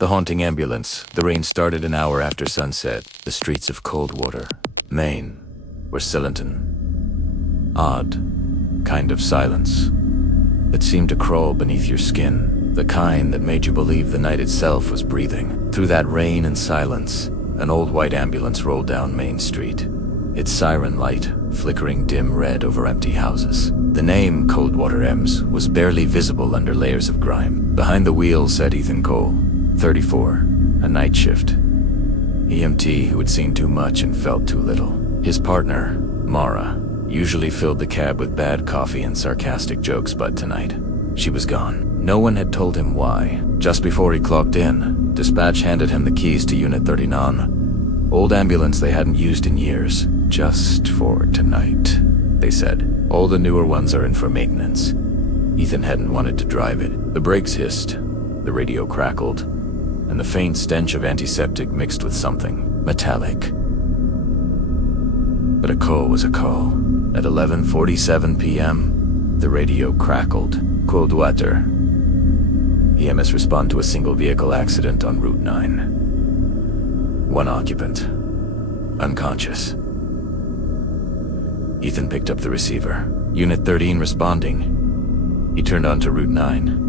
The haunting ambulance. The rain started an hour after sunset. The streets of Coldwater, Maine, were silent. Odd kind of silence that seemed to crawl beneath your skin. The kind that made you believe the night itself was breathing. Through that rain and silence, an old white ambulance rolled down Main Street, its siren light flickering dim red over empty houses. The name Coldwater EMS was barely visible under layers of grime. Behind the wheel sat Ethan Cole, 34, a night shift EMT who had seen too much and felt too little. His partner, Mara, usually filled the cab with bad coffee and sarcastic jokes, but tonight, she was gone. No one had told him why. Just before he clocked in, dispatch handed him the keys to Unit 39. Old ambulance they hadn't used in years. Just for tonight, they said. All the newer ones are in for maintenance. Ethan hadn't wanted to drive it. The brakes hissed, the radio crackled, and the faint stench of antiseptic mixed with something metallic. But a call was a call. At 11:47 p.m., the radio crackled. Coldwater. EMS respond to a single vehicle accident on Route 9. One occupant, unconscious. Ethan picked up the receiver. Unit 13 responding. He turned onto Route 9.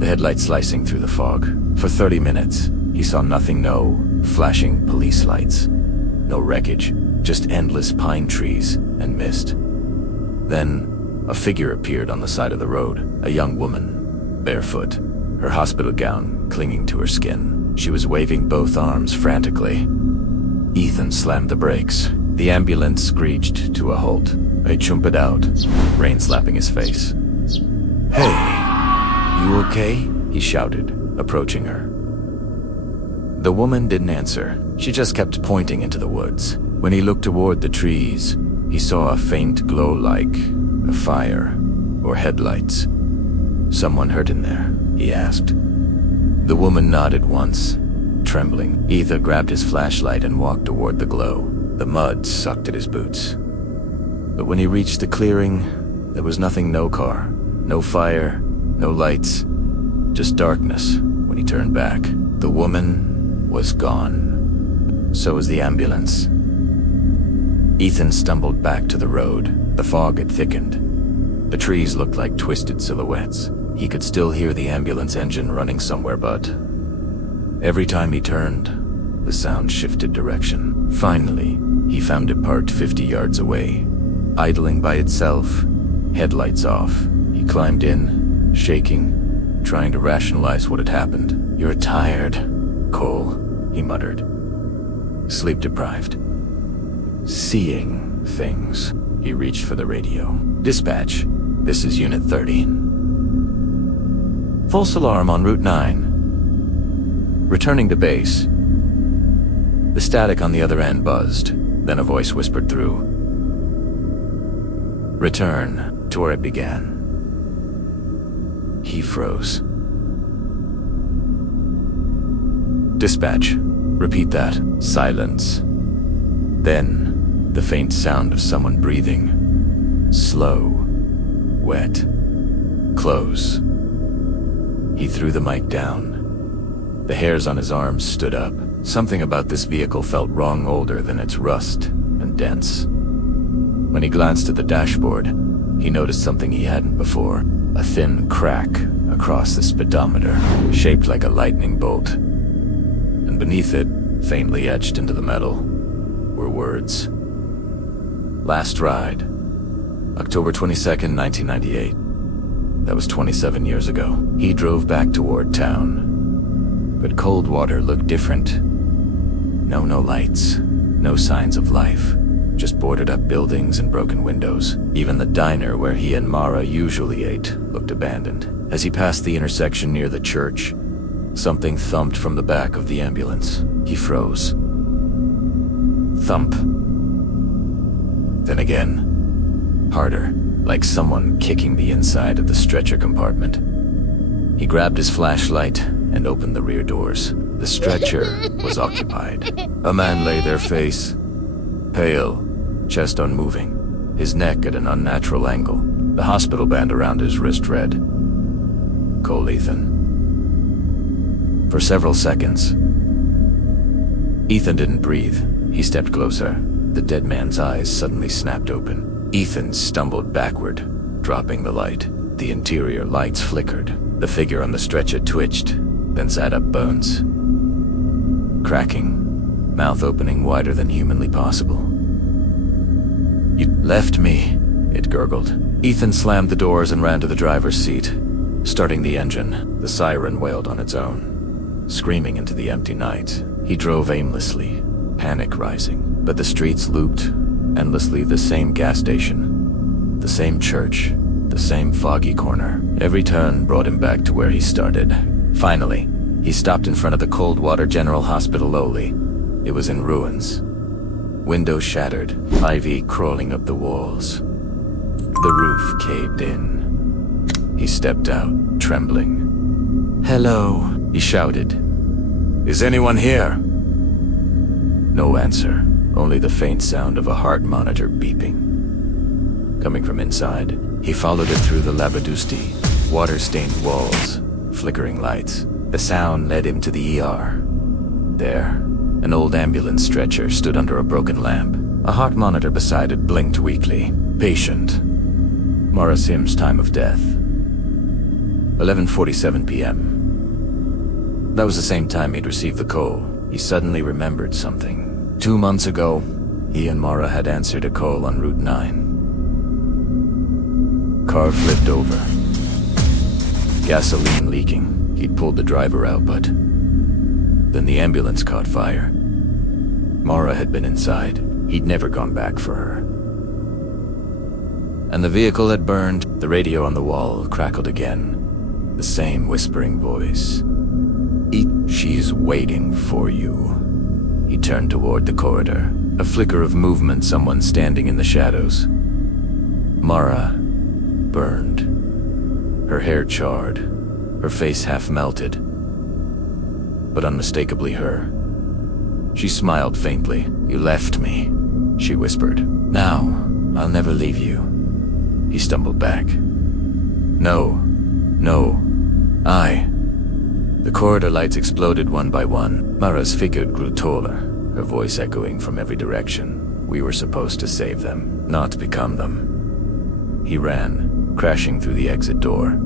The headlights slicing through the fog. For 30 minutes, he saw nothing. No flashing police lights. No wreckage, just endless pine trees and mist. Then, a figure appeared on the side of the road. A young woman, barefoot, her hospital gown clinging to her skin. She was waving both arms frantically. Ethan slammed the brakes. The ambulance screeched to a halt. He chumped out, rain slapping his face. "Hey, you okay?" he shouted, approaching her. The woman didn't answer. She just kept pointing into the woods. When he looked toward the trees, he saw a faint glow like a fire or headlights. "Someone hurt in there?" he asked. The woman nodded once, trembling. Ethan grabbed his flashlight and walked toward the glow. The mud sucked at his boots. But when he reached the clearing, there was nothing. No car, no fire, no lights, just darkness. When he turned back, the woman was gone. So was the ambulance. Ethan stumbled back to the road. The fog had thickened. The trees looked like twisted silhouettes. He could still hear the ambulance engine running somewhere, but every time he turned, the sound shifted direction. Finally, he found it parked 50 yards away, idling by itself, headlights off. He climbed in, shaking, trying to rationalize what had happened. "You're tired, Cole," he muttered. Sleep deprived. Seeing things. He reached for the radio. "Dispatch, this is Unit 13. False alarm on Route 9. Returning to base." The static on the other end buzzed. Then a voice whispered through. "Return to where it began." He froze. "Dispatch, repeat that." Silence. Then, the faint sound of someone breathing. Slow, wet, close. He threw the mic down. The hairs on his arms stood up. Something about this vehicle felt wrong, older than its rust and dense. When he glanced at the dashboard, he noticed something he hadn't before. A thin crack across the speedometer, shaped like a lightning bolt. And beneath it, faintly etched into the metal, were words. Last ride, October 22nd, 1998. That was 27 years ago. He drove back toward town. But Coldwater looked different. No lights, no signs of life. Just boarded up buildings and broken windows. Even the diner where he and Mara usually ate looked abandoned. As he passed the intersection near the church, something thumped from the back of the ambulance. He froze. Thump. Then again. Harder, like someone kicking the inside of the stretcher compartment. He grabbed his flashlight and opened the rear doors. The stretcher was occupied. A man lay there, face pale, chest unmoving, his neck at an unnatural angle, the hospital band around his wrist red. Cole Ethan. For several seconds. Ethan didn't breathe. He stepped closer. The dead man's eyes suddenly snapped open. Ethan stumbled backward, dropping the light. The interior lights flickered. The figure on the stretcher twitched, then sat up bones. Cracking, mouth opening wider than humanly possible. "You left me," it gurgled. Ethan slammed the doors and ran to the driver's seat. Starting the engine, the siren wailed on its own. Screaming into the empty night, he drove aimlessly, panic rising. But the streets looped, endlessly the same gas station, the same church, the same foggy corner. Every turn brought him back to where he started. Finally, he stopped in front of the Coldwater General Hospital lowly. It was in ruins. Windows shattered, ivy crawling up the walls. The roof caved in. He stepped out, trembling. "Hello," he shouted. "Is anyone here?" No answer, only the faint sound of a heart monitor beeping. Coming from inside, he followed it through the labradusti, water-stained walls, flickering lights. The sound led him to the ER. There, an old ambulance stretcher stood under a broken lamp. A heart monitor beside it blinked weakly. Patient. Mara Sim's time of death. 11:47 p.m. That was the same time he'd received the call. He suddenly remembered something. 2 months ago, he and Mara had answered a call on Route 9. Car flipped over. Gasoline leaking. He'd pulled the driver out, but then the ambulance caught fire. Mara had been inside. He'd never gone back for her. And the vehicle had burned. The radio on the wall crackled again. The same whispering voice. "She's waiting for you." He turned toward the corridor. A flicker of movement, someone standing in the shadows. Mara, burned. Her hair charred, her face half melted, but unmistakably her. She smiled faintly. "You left me," she whispered. "Now, I'll never leave you." He stumbled back. No. The corridor lights exploded one by one. Mara's figure grew taller, her voice echoing from every direction. We were supposed to save them, not become them. He ran, crashing through the exit door.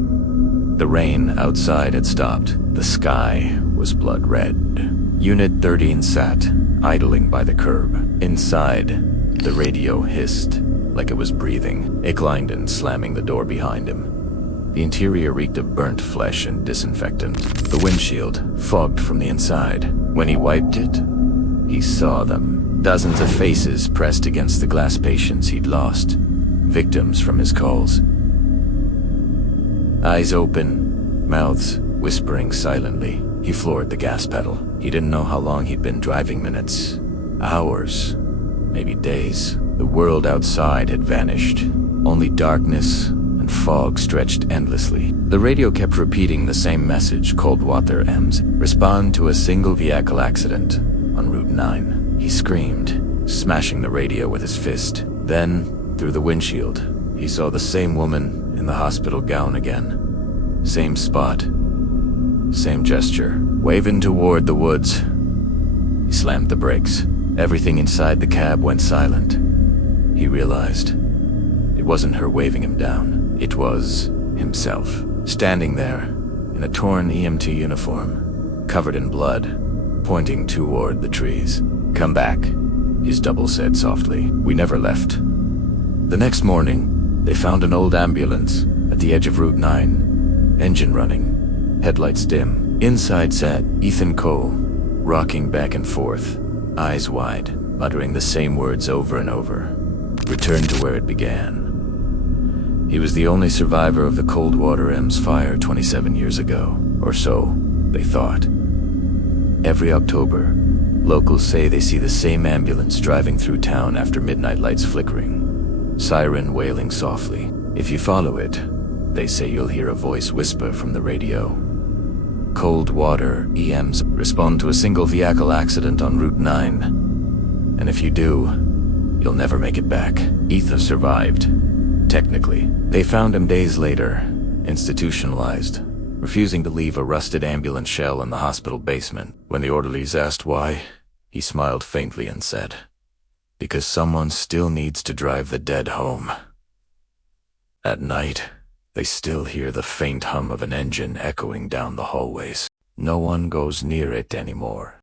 The rain outside had stopped. The sky was blood red. Unit 13 sat, idling by the curb. Inside, the radio hissed, like it was breathing, Icklington slamming the door behind him. The interior reeked of burnt flesh and disinfectant. The windshield fogged from the inside. When he wiped it, he saw them. Dozens of faces pressed against the glass patients he'd lost, victims from his calls. Eyes open, mouths whispering silently. He floored the gas pedal. He didn't know how long he'd been driving. Minutes, hours, maybe days. The world outside had vanished. Only darkness and fog stretched endlessly. The radio kept repeating the same message. Coldwater EMS. Respond to a single vehicle accident on Route 9. He screamed, smashing the radio with his fist. Then, through the windshield, he saw the same woman in the hospital gown again. Same spot. Same gesture. Waving toward the woods. He slammed the brakes. Everything inside the cab went silent. He realized it wasn't her waving him down. It was himself, standing there in a torn EMT uniform, covered in blood, pointing toward the trees. "Come back," his double said softly. "We never left." The next morning, they found an old ambulance at the edge of Route 9, engine running, headlights dim. Inside sat Ethan Cole, rocking back and forth, eyes wide, muttering the same words over and over. Return to where it began. He was the only survivor of the Coldwater EMS fire 27 years ago, or so, they thought. Every October, locals say they see the same ambulance driving through town after midnight lights flickering, siren wailing softly. If you follow it, they say you'll hear a voice whisper from the radio. Coldwater EMS respond to a single vehicle accident on Route 9. And if you do, you'll never make it back. Ethan survived. Technically. They found him days later, institutionalized, refusing to leave a rusted ambulance shell in the hospital basement. When the orderlies asked why, he smiled faintly and said, "Because someone still needs to drive the dead home." At night, they still hear the faint hum of an engine echoing down the hallways. No one goes near it anymore.